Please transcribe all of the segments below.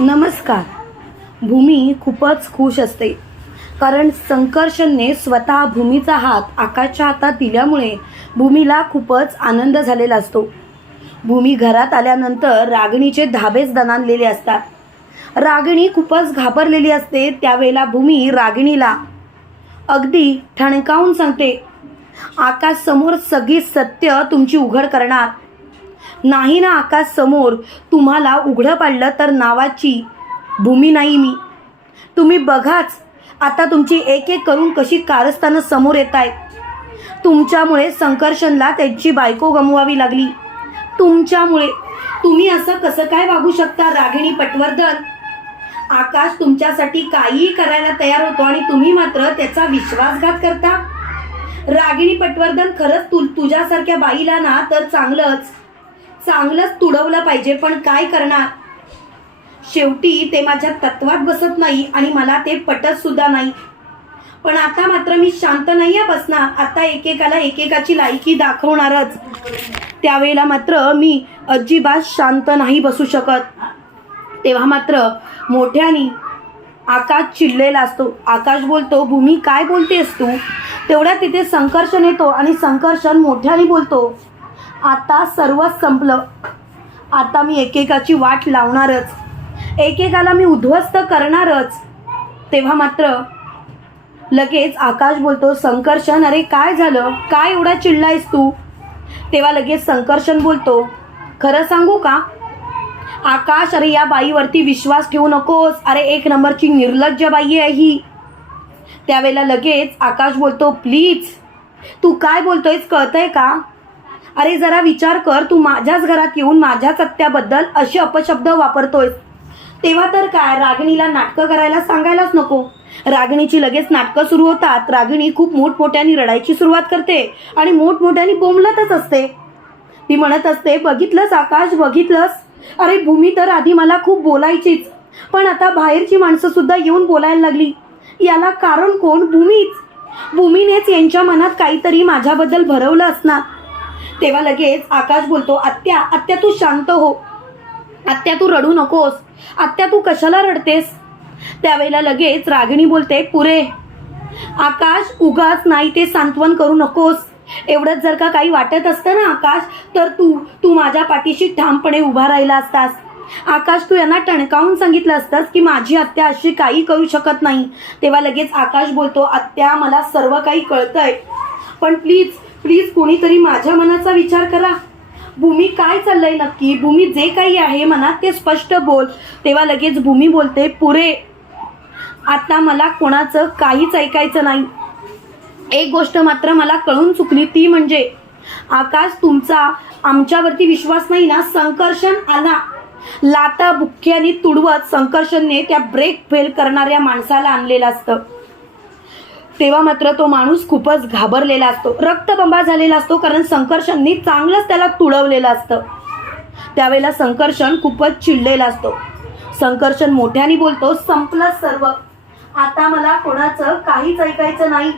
नमस्कार. भूमी खूपच खुश असते. कारण संकर्षणने स्वतः भूमीचा हात आकाशच्या हातात दिल्यामुळे भूमीला खूपच आनंद झालेला असतो. भूमी घरात आल्यानंतर रागिणीचे धाबेच दणानलेले असतात. रागिणी खूपच घाबरलेली असते त्यावेळेला भूमी रागिणीला अगदी ठणकावून सांगते आकाश समोर सगळी सत्य तुमची उघड करणार. नाही ना आकाश समोर तुम्हाला उघडं पाडलं तर नावाची भूमी नाही मी. तुम्ही बघाच आता तुमची एक एक करून कशी कारस्थानं समोर येत आहेत तुमच्यामुळे संकर्षणला त्यांची बायको गमवावी लागली. तुमच्यामुळे. तुम्ही असं कसं काय वागू शकता रागिणी पटवर्धन? आकाश तुमच्यासाठी काहीही करायला तयार होतो आणि तुम्ही मात्र त्याचा विश्वासघात करता? रागिणी पटवर्धन खरंच तु तुझ्यासारख्या बाईला ना तर चांगलंच. चांगलंच तुडवलं पाहिजे पण काय करणार? शेवटी ते माझ्या तत्वात बसत नाही आणि मला ते पटत सुद्धा नाही. पण आता मात्र मी शांत नाही आहे बसणार. आता एकेकाला एकेकाची लायकी दाखवणारच. त्यावेळेला मात्र मी अजिबात शांत नाही बसू शकत. तेव्हा मात्र मोठ्याने आकाश चिडलेला असतो. आकाश बोलतो भूमी काय बोलतेस तू? तेवढ्या तिथे संकर्षण येतो आणि संकर्षण मोठ्याने बोलतो. आता सर्वच संपलं. आता मी एकेकाची वाट लावणारच. एकेकाला मी उद्ध्वस्त करणारच. तेव्हा मात्र लगेच आकाश बोलतो संकर्षण अरे काय झालं? काय एवढा चिडलायस तू? तेव्हा लगेच संकर्षण बोलतो खरं सांगू का? आकाश अरे या बाईवरती विश्वास ठेवू नकोस. अरे एक नंबरची निर्लज्ज बाई आहे ही. त्यावेळेला लगेच आकाश बोलतो प्लीज तू काय बोलतोयस? कळतंय का? अरे जरा विचार कर तू माझ्याच घरात येऊन माझ्याच सत्याबद्दल असे अपशब्द वापरतोय तेव्हा तर काय रागिणीला नाटकं करायला सांगायलाच नको. रागिणीची लगेच नाटकं सुरू होतात. रागिणी खूप मोठमोठ्याने रडायची सुरुवात करते आणि मोठमोठ्याने बोंबलतच असते. ती म्हणत असते बघितलंस आकाश? बघितलंस? अरे भूमी तर आधी मला खूप बोलायचीच. पण आता बाहेरची माणसं सुद्धा येऊन बोलायला लागली. याला कारण कोण? भूमीच. भूमीनेच यांच्या मनात काहीतरी माझ्याबद्दल भरवलं असणार. तेव्हा लगेच आकाश बोलतो आत्या आत्या तू शांत हो. आत्या तू रडू नकोस. आत्या तू कशाला रडतेस? त्यावेळेला लगेच रागिणी बोलते पुरे आकाश उगाच नाही ते सांत्वन करू नकोस. एवढंच जर का काही वाटत असतं ना आकाश तर तू तू माझ्या पाठीशी ठामपणे उभा राहिला असतास. आकाश तू यांना टणकावून सांगितलं असतंस की माझी आत्या अशी काही करू शकत नाही. तेव्हा लगेच आकाश बोलतो आत्या मला सर्व काही कळतंय. पण प्लीज प्लीज कोणीतरी माझ्या मनाचा विचार करा. भूमी काय चाललंय नक्की? भूमी जे काही आहे मनात ते स्पष्ट बोल. तेव्हा लगेच भूमी बोलते पुरे आता मला कोणाचं काहीच ऐकायचं नाही. एक गोष्ट मात्र मला कळून चुकली ती म्हणजे आकाश तुमचा आमच्यावरती विश्वास नाही ना? संकर्षण आला लाता बुक्क्यानी तुडवत संकर्षणने त्या ब्रेक फेल करणाऱ्या माणसाला आणलेलं असतं. तेव्हा मात्र तो माणूस खूपच घाबरलेला असतो. रक्तबंबा झालेला असतो कारण संकर्षणनी चांगलंच त्याला तुडवलेलं असतं. त्यावेळेला संकर्षण खूपच चिडलेला असतो. संकर्षण मोठ्याने बोलतो संपलं सर्व. आता मला कोणाचं काहीच ऐकायचं नाही.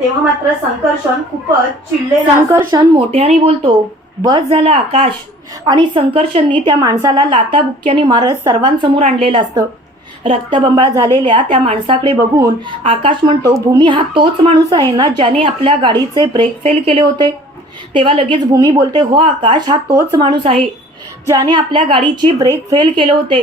तेव्हा मात्र संकर्षण खूपच चिडलेला संकर्षण मोठ्याने बोलतो बस झालं आकाश. आणि संकर्षणनी त्या माणसाला लाता बुक्क्याने मारत सर्वांसमोर आणलेलं असतं. रक्तबंबाळ झालेल्या त्या माणसाकडे बघून आकाश म्हणतो भूमी हा तोच माणूस आहे ना ज्याने आपल्या गाडीचे ब्रेक फेल केले होते? तेव्हा लगेच भूमी बोलते हो आकाश हा तोच माणूस आहे ज्याने आपल्या गाडीची ब्रेक फेल केले होते.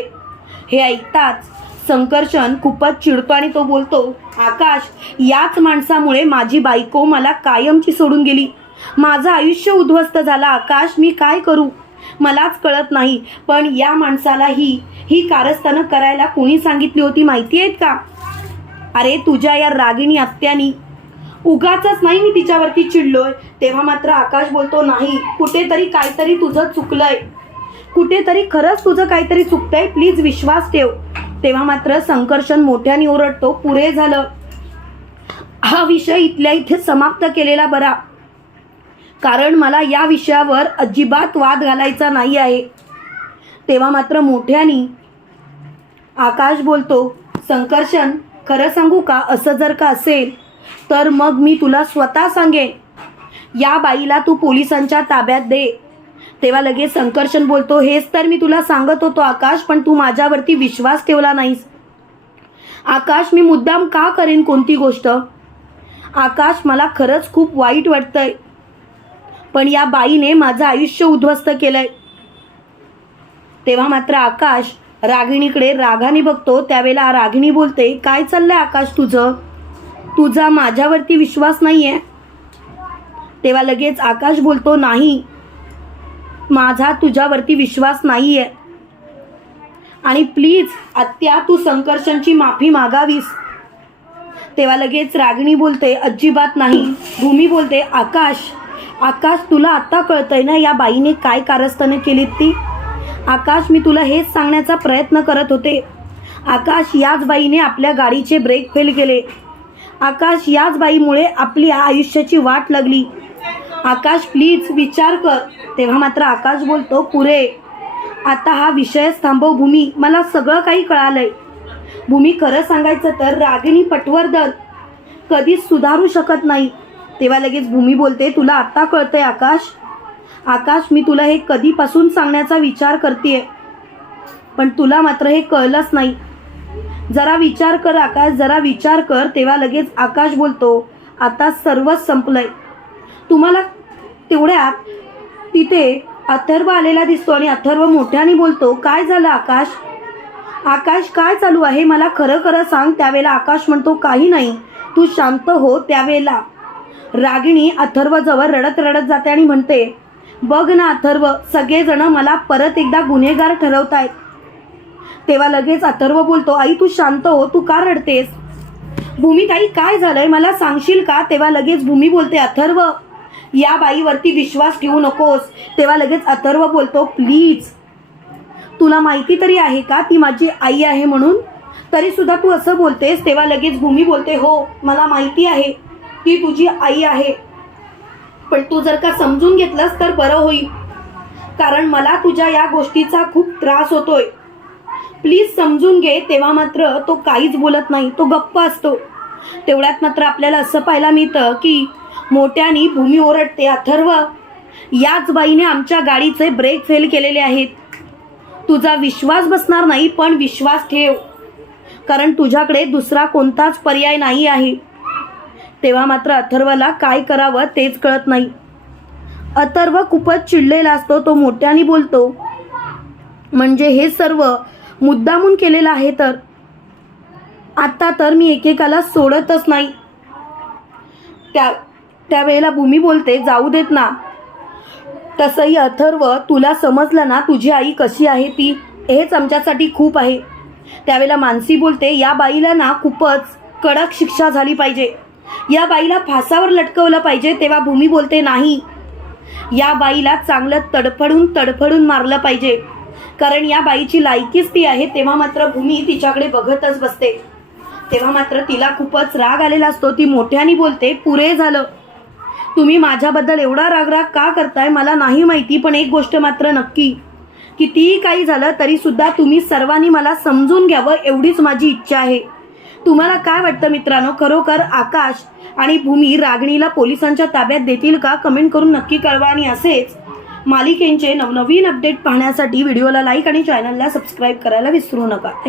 हे ऐकताच संकर्षण खूपच चिडतो आणि तो बोलतो आकाश याच माणसामुळे माझी बायको मला कायमची सोडून गेली. माझं आयुष्य उद्ध्वस्त झालं. आकाश मी काय करू? मलाच कळत नाही पण या माणसाला ही ही कारस्थानं करायला कोणी सांगितली होती माहिती आहेत का? अरे तुझ्या या रागिणी आत्यानी. उगाच नाही मी तिच्यावरती चिडलोय. तेव्हा मात्र आकाश बोलतो नाही कुठेतरी काहीतरी तुझं चुकलंय. कुठेतरी खरंच तुझं काहीतरी चुकतंय. प्लीज विश्वास ठेव. तेव्हा मात्र संकर्षण मोठ्याने ओरडतो. पुरे झालं हा विषय इथल्या इथे समाप्त केलेला बरा. कारण मला या विषयावर अजिबात वाद घालायचा नाही आहे. तेव्हा मात्र मोठ्याने आकाश बोलतो संकर्षण खरं सांगू का? असं जर का असेल तर मग मी तुला स्वतः सांगेन. या बाईला तू पोलिसांच्या ताब्यात दे. तेव्हा लगेच संकर्षण बोलतो हेच तर मी तुला सांगत होतो आकाश पण तू माझ्यावरती विश्वास ठेवला नाहीस. आकाश मी मुद्दाम का करेन कोणती गोष्ट? आकाश मला खरंच खूप वाईट वाटतंय. पण या बाईने माझं आयुष्य उद्ध्वस्त केलंय. तेव्हा मात्र आकाश रागिणीकडे रागाने बघतो. त्यावेळेला रागिणी बोलते काय चाललंय आकाश तुझं? तुझा माझ्यावरती विश्वास नाहीये. तेव्हा लगेच आकाश बोलतो नाही माझा तुझ्यावरती विश्वास नाहीये. आणि प्लीज आत्या तू संकर्षणची माफी मागावीस. तेव्हा लगेच रागिणी बोलते अजिबात नाही. भूमी बोलते आकाश आकाश तुला आत्ता कळतंय ना या बाईने काय कारस्थानं केलीत ती? आकाश मी तुला हेच सांगण्याचा प्रयत्न करत होते. आकाश याच बाईने आपल्या गाडीचे ब्रेक फेल केले. आकाश याच बाईमुळे आपली आयुष्याची वाट लागली. आकाश प्लीज विचार कर. तेव्हा मात्र आकाश बोलतो पुरे आता हा विषयच थांबव भूमी. मला सगळं काही कळालंय. भूमी खरं सांगायचं तर रागिणी पटवर्धन कधीच सुधारू शकत नाही. तेव्हा लगेच भूमी बोलते तुला आत्ता कळतंय आकाश? आकाश मी तुला हे कधीपासून सांगण्याचा विचार करते पण तुला मात्र हे कळलंच नाही. जरा विचार कर आकाश जरा विचार कर. तेव्हा लगेच आकाश बोलतो आता सर्वच संपलंय. तुम्हाला तेवढ्यात तिथे अथर्व आलेला दिसतो आणि अथर्व मोठ्याने बोलतो काय झालं आकाश? आकाश काय चालू आहे? मला खरं खरं सांग त्यावेळेला आकाश म्हणतो काही नाही. तू शांत हो त्यावेळेला. रागिणी अथर्वजवळ रडत रडत जाते आणि म्हणते बघ ना अथर्व सगळेजण मला परत एकदा गुन्हेगार ठरवतायत. तेव्हा लगेच अथर्व बोलतो आई तू शांत हो तू का रडतेस? भूमिताई काय झालंय? मला सांगशील का? तेव्हा लगेच भूमी बोलते अथर्व या बाईवरती विश्वास ठेवू नकोस. तेव्हा लगेच अथर्व बोलतो प्लीज तुला माहिती तरी आहे का? ती माझी आई आहे म्हणून? तरी सुद्धा तू असं बोलतेस? तेव्हा लगेच भूमी बोलते हो मला माहिती आहे. ती तुझी आई आहे. पण तू जर का समजून घेतलंस तर बरं होईल. कारण मला तुझ्या या गोष्टीचा खूप त्रास होतोय. प्लीज समजून घे तेव्हा मात्र तो काहीच बोलत नाही. तो गप्प असतो. तेवढ्यात मात्र आपल्याला असं पाहायला मिळतं की मोठ्यानी भूमी ओरडते अथर्व याच बाईने आमच्या गाडीचे ब्रेक फेल केलेले आहेत. तुझा विश्वास बसणार नाही पण विश्वास ठेव. कारण तुझ्याकडे दुसरा कोणताच पर्याय नाही आहे. तेव्हा मात्र अथर्वला काय करावं तेच कळत नाही. अथर्व खूपच चिडलेला असतो तो मोठ्याने बोलतो म्हणजे हे सर्व मुद्दामून केलेलं आहे तर? आता तर मी एकेकाला सोडतच नाही. त्या त्यावेळेला भूमी बोलते जाऊ देत ना. तसंही अथर्व तुला समजलं ना तुझी आई कशी आहे ती? हेच आमच्यासाठी खूप आहे. त्यावेळेला मानसी बोलते या बाईला ना खूपच कडक शिक्षा झाली पाहिजे. या बाईला फासावर लटकवलं पाहिजे तेव्हा भूमी बोलते नाही. या बाईला चांगलं तडफडून तडफडून मारलं पाहिजे. कारण या बाईची लायकीच ती आहे तेव्हा मात्र भूमी तिच्याकडे बघतच बसते. तेव्हा मात्र तिला खूपच राग आलेला असतो. ती मोठ्याने बोलते पुरे झालं. तुम्ही माझ्याबद्दल एवढा रागराग का करताय? मला नाही माहिती पण एक गोष्ट मात्र नक्की. कितीही काही झालं तरीसुद्धा तुम्ही सर्वांनी मला समजून घ्यावं एवढीच माझी इच्छा आहे. तुम्हाला काय वाटतं मित्रांनो? खरोखर आकाश आणि भूमी रागणीला पोलिसांच्या ताब्यात देतील का? कमेंट करून नक्की कळवा आणि असेच मालिकेंचे नवनवीन अपडेट पाहण्यासाठी व्हिडिओला लाईक आणि चॅनलला सबस्क्राईब करायला विसरू नका.